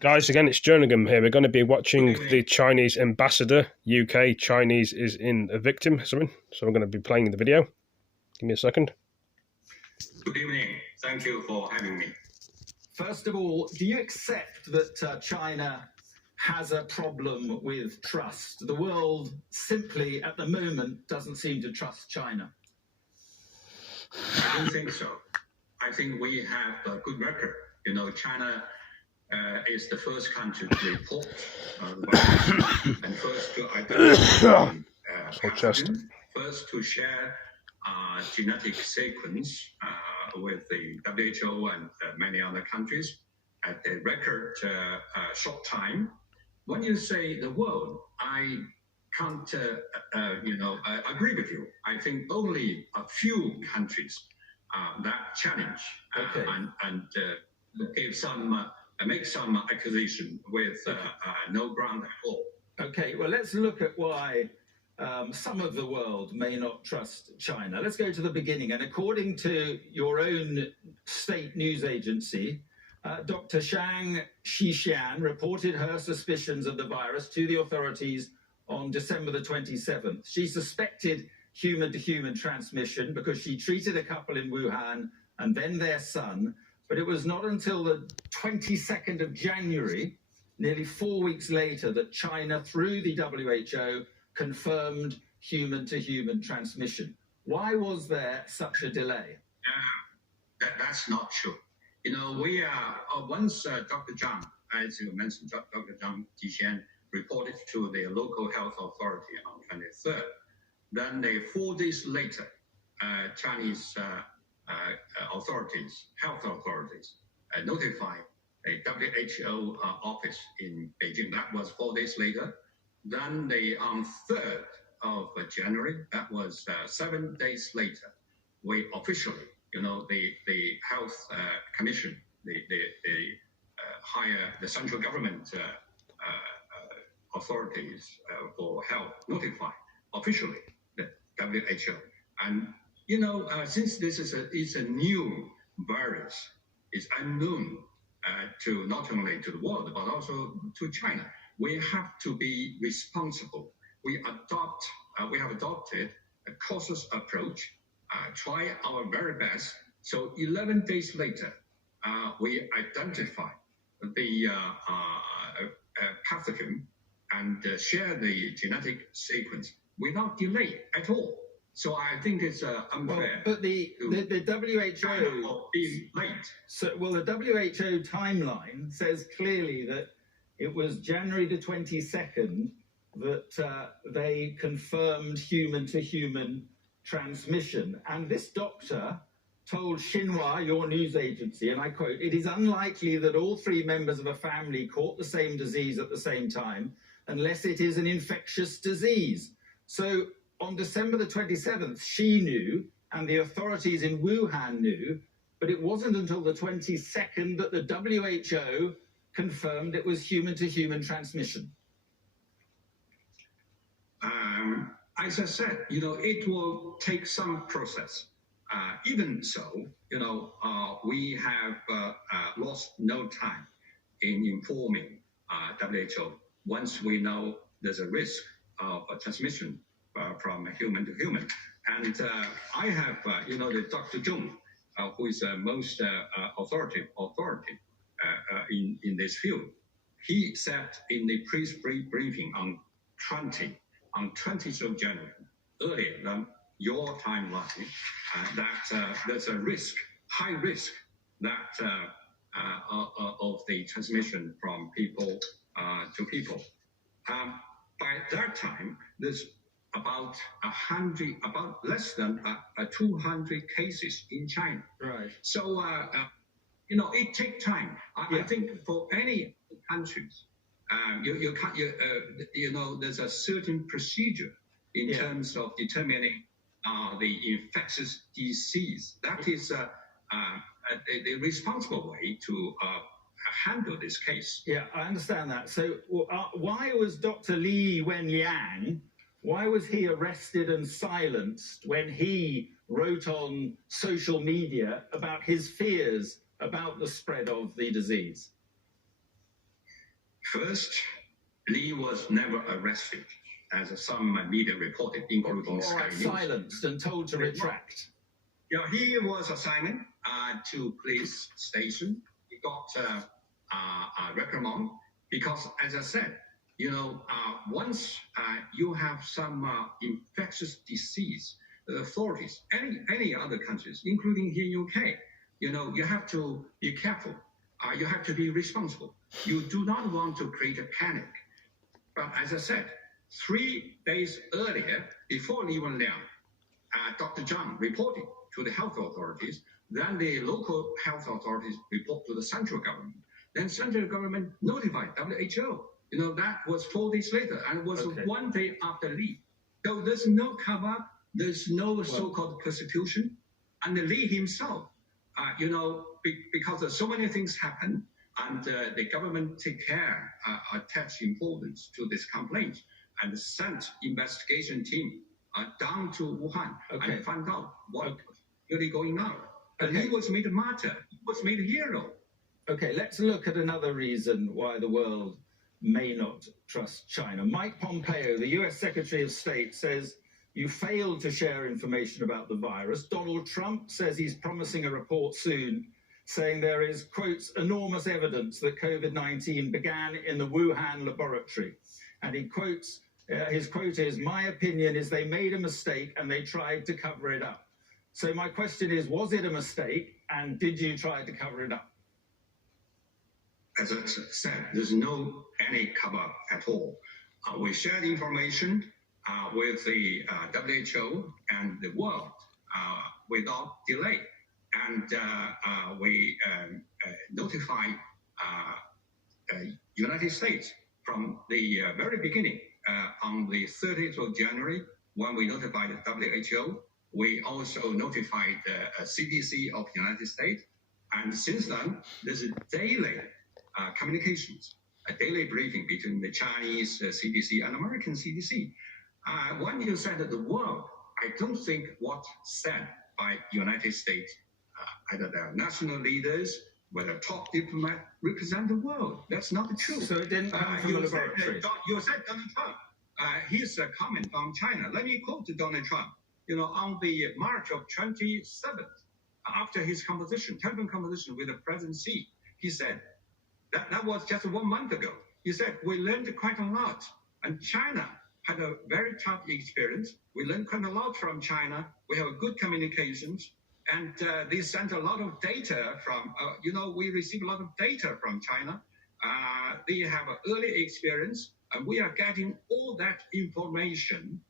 Guys, again, it's Jerningham here. We're going to be watching the Chinese ambassador, UK. Chinese is in a victim, something. So we're going to be playing the video. Give me a second. Good evening. Thank you for having me. First of all, do you accept that China has a problem with trust? The world simply, at the moment, doesn't seem to trust China. I don't think so. I think we have a good record. You know, China is the first country to report the virus and first to identify pathogen, first to share genetic sequence with the WHO and many other countries at a record short time. When you say the world, I can't, agree with you. I think only a few countries that challenge and give some. Make some accusation with no ground at all. Okay, well, let's look at why some of the world may not trust China. Let's go to the beginning. And according to your own state news agency, Dr. Shang Xixian reported her suspicions of the virus to the authorities on December the 27th. She suspected human-to-human transmission because she treated a couple in Wuhan and then their son. But it was not until the 22nd of January, nearly 4 weeks later, that China, through the WHO, confirmed human-to-human transmission. Why was there such a delay? That's not true. You know, we are, once Dr. Zhang, as you mentioned, Dr. Zhang Jixian reported to the local health authority on 23rd. Then 4 days later, Chinese health authorities, notified a WHO office in Beijing. That was 4 days later. Then on 3rd of January, that was 7 days later, we officially, the health commission, the central government authorities for health notified officially the WHO. And since this is a new virus, it's unknown to not only to the world but also to China. We have to be responsible. We have adopted a cautious approach. Try our very best. So 11 days later, we identify the pathogen and share the genetic sequence without delay at all. So I think it's unfair. Well, but the WHO being late. So, well, the WHO timeline says clearly that it was January the 22nd that they confirmed human-to-human transmission, and this doctor told Xinhua, your news agency, and I quote, "It is unlikely that all 3 members of a family caught the same disease at the same time, unless it is an infectious disease." So on December the 27th, she knew, and the authorities in Wuhan knew, but it wasn't until the 22nd that the WHO confirmed it was human-to-human transmission. As I said, it will take some process. Even so, we have lost no time in informing WHO once we know there's a risk of transmission from human to human. And I have, the Dr. Zhong, who is the most authority in this field. He said in the press briefing on 20th of January, earlier than your timeline, that there's a risk, high risk, that of the transmission from people to people. By that time, there's about less than 200 cases in China. Right. So, it takes time. I think for any countries, you can't, there's a certain procedure in terms of determining the infectious disease. That is the responsible way to handle this case. Yeah, I understand that. So why was Dr. Li Wenliang, why was he arrested and silenced when he wrote on social media about his fears about the spread of the disease? First, Lee was never arrested, as some media reported, including Sky News. Silenced and told to retract. Yeah, he was assigned to police station. He got a reprimand because, as I said, once you have some infectious disease, the authorities, any other countries, including here in UK, you have to be careful. You have to be responsible. You do not want to create a panic. But as I said, 3 days earlier, before Li Wenliang, Dr. Zhang reported to the health authorities. Then the local health authorities report to the central government. Then central government notified WHO. That was 4 days later, and it was 1 day after Li. So there's no cover-up, there's no so-called persecution. And Li himself, because so many things happen, and the government attach importance to this complaint, and sent investigation team down to Wuhan and found out what really going on. And he was made a martyr. He was made a hero. Okay, let's look at another reason why the world may not trust China. Mike Pompeo, the US Secretary of State, says you failed to share information about the virus. Donald Trump says he's promising a report soon, saying there is, quotes, enormous evidence that COVID-19 began in the Wuhan laboratory. And he quotes, his quote is, "My opinion is they made a mistake and they tried to cover it up." So my question is, was it a mistake, and did you try to cover it up? As I said, there's no any cover-up at all. We shared information with the WHO and the world without delay. And we notified United States from the very beginning. On the 30th of January, when we notified the WHO, we also notified the CDC of the United States. And since then, there's a daily communications, a daily briefing between the Chinese CDC and American CDC. When you said that the world, I don't think what said by United States, either their national leaders, whether top diplomat, represent the world. That's not true. So it didn't come from the laboratory. You said Donald Trump. His comment on China. Let me quote Donald Trump. On the March of 27th, after his telephone conversation with the President Xi, he said, that was just 1 month ago. He said, we learned quite a lot. And China had a very tough experience. We learned quite a lot from China. We have good communications. And they sent a lot of data from, we receive a lot of data from China. They have an early experience, and we are getting all that information.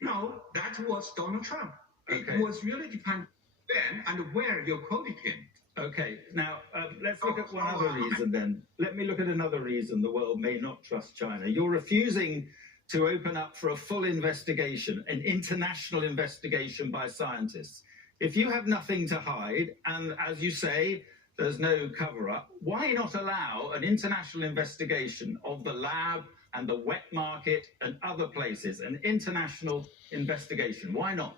No, that was Donald Trump. Okay. It was really dependent when and where you quoted him. Okay, now let's look at one other reason then. Let me look at another reason the world may not trust China. You're refusing to open up for a full investigation, an international investigation by scientists. If you have nothing to hide, and as you say, there's no cover-up, why not allow an international investigation of the lab and the wet market and other places, an international investigation? Why not?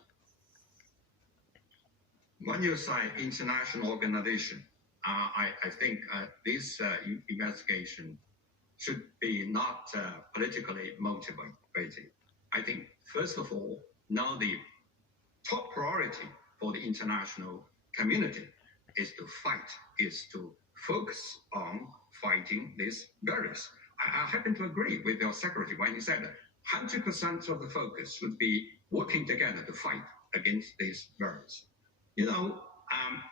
When you say international organization, I think this investigation should be not politically motivated. I think, first of all, now the top priority for the international community is to focus on fighting this virus. I happen to agree with your secretary when he said 100% of the focus should be working together to fight against this virus.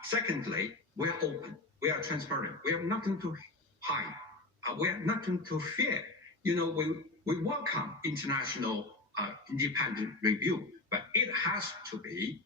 Secondly, we're open, we are transparent, we have nothing to hide, we have nothing to fear. We welcome international independent review, but it has to be,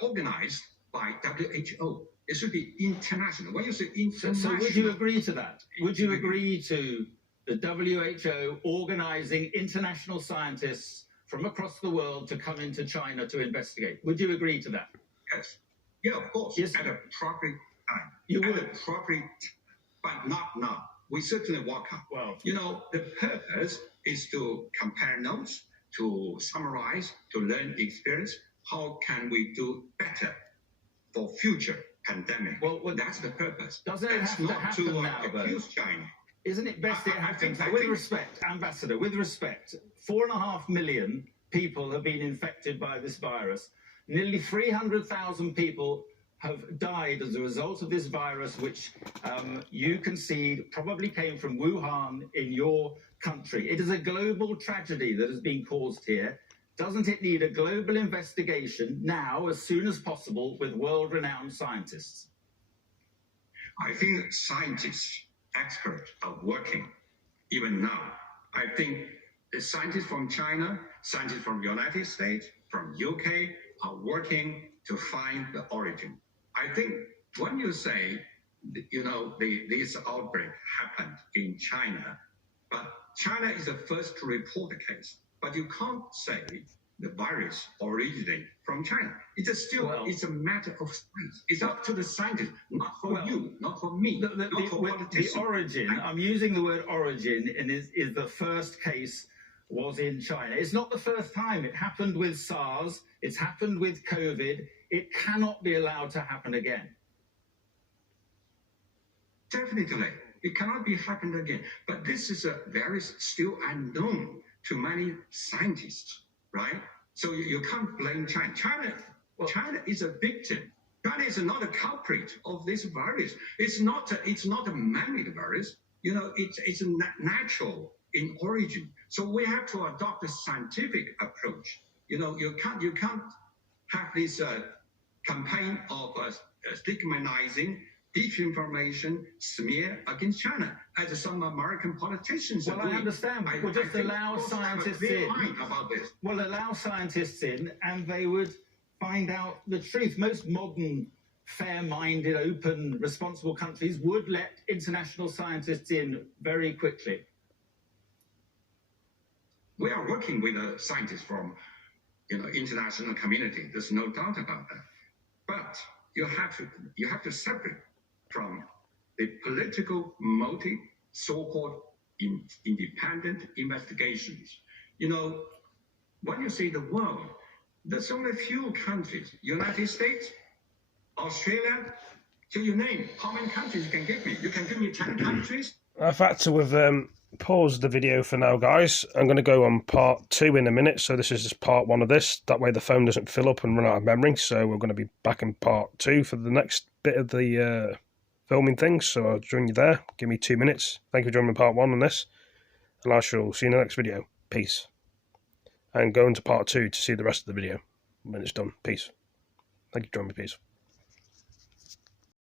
organized by WHO. It should be international. When you say international, so would you agree to that? Would you agree to the WHO organizing international scientists from across the world to come into China to investigate? Would you agree to that? Yes. Yeah, of course. Yes. At a proper time. You would. At a proper, but not now. We certainly welcome. Well, the purpose is to compare notes, to summarize, to learn experience. How can we do better for future pandemic? Well, that's the purpose. Doesn't it that's have to not happen to now, though? accuse China. Isn't it best it happens? I With think, respect, Ambassador, with respect, 4.5 million people have been infected by this virus. Nearly 300,000 people have died as a result of this virus, which you concede probably came from Wuhan in your country. It is a global tragedy that has been caused here. Doesn't it need a global investigation now, as soon as possible, with world-renowned scientists? I think scientists, experts are working even now. I think the scientists from China, scientists from the United States, from UK are working to find the origin. I think when you say, this outbreak happened in China, but China is the first to report the case. But you can't say the virus originated from China. It's a matter of science. It's up to the scientists, not for you, not for me, not for politicians. The origin, I'm using the word origin, and is the first case was in China. It's not the first time. It happened with SARS. It's happened with COVID. It cannot be allowed to happen again. Definitely. It cannot be happened again. But this is still unknown to many scientists, right? So you can't blame China. China is a victim. China is not a culprit of this virus. It's not a man-made virus. It's natural in origin. So we have to adopt a scientific approach. You can't have this campaign of stigmatizing, disinformation, smear against China, as some American politicians are doing. I understand. We'll just allow scientists in. Well, allow scientists in, and they would find out the truth. Most modern, fair-minded, open, responsible countries would let international scientists in very quickly. We are working with scientists from, international community. There's no doubt about that. But you have to separate from the political motive, so-called independent investigations. When you say the world, there's only a few countries: United States, Australia. So you name how many countries you can give me? You can give me 10 countries. I've had to pause the video for now, guys. I'm going to go on part 2 in a minute, so this is just part 1 of this. That way the phone doesn't fill up and run out of memory. So we're going to be back in part 2 for the next bit of the filming things. So I'll join you there. Give me 2 minutes. Thank you for joining me part 1 on this, and I shall see you in the next video. Peace. And go into part 2 to see the rest of the video when it's done. Peace. Thank you for joining me. Peace.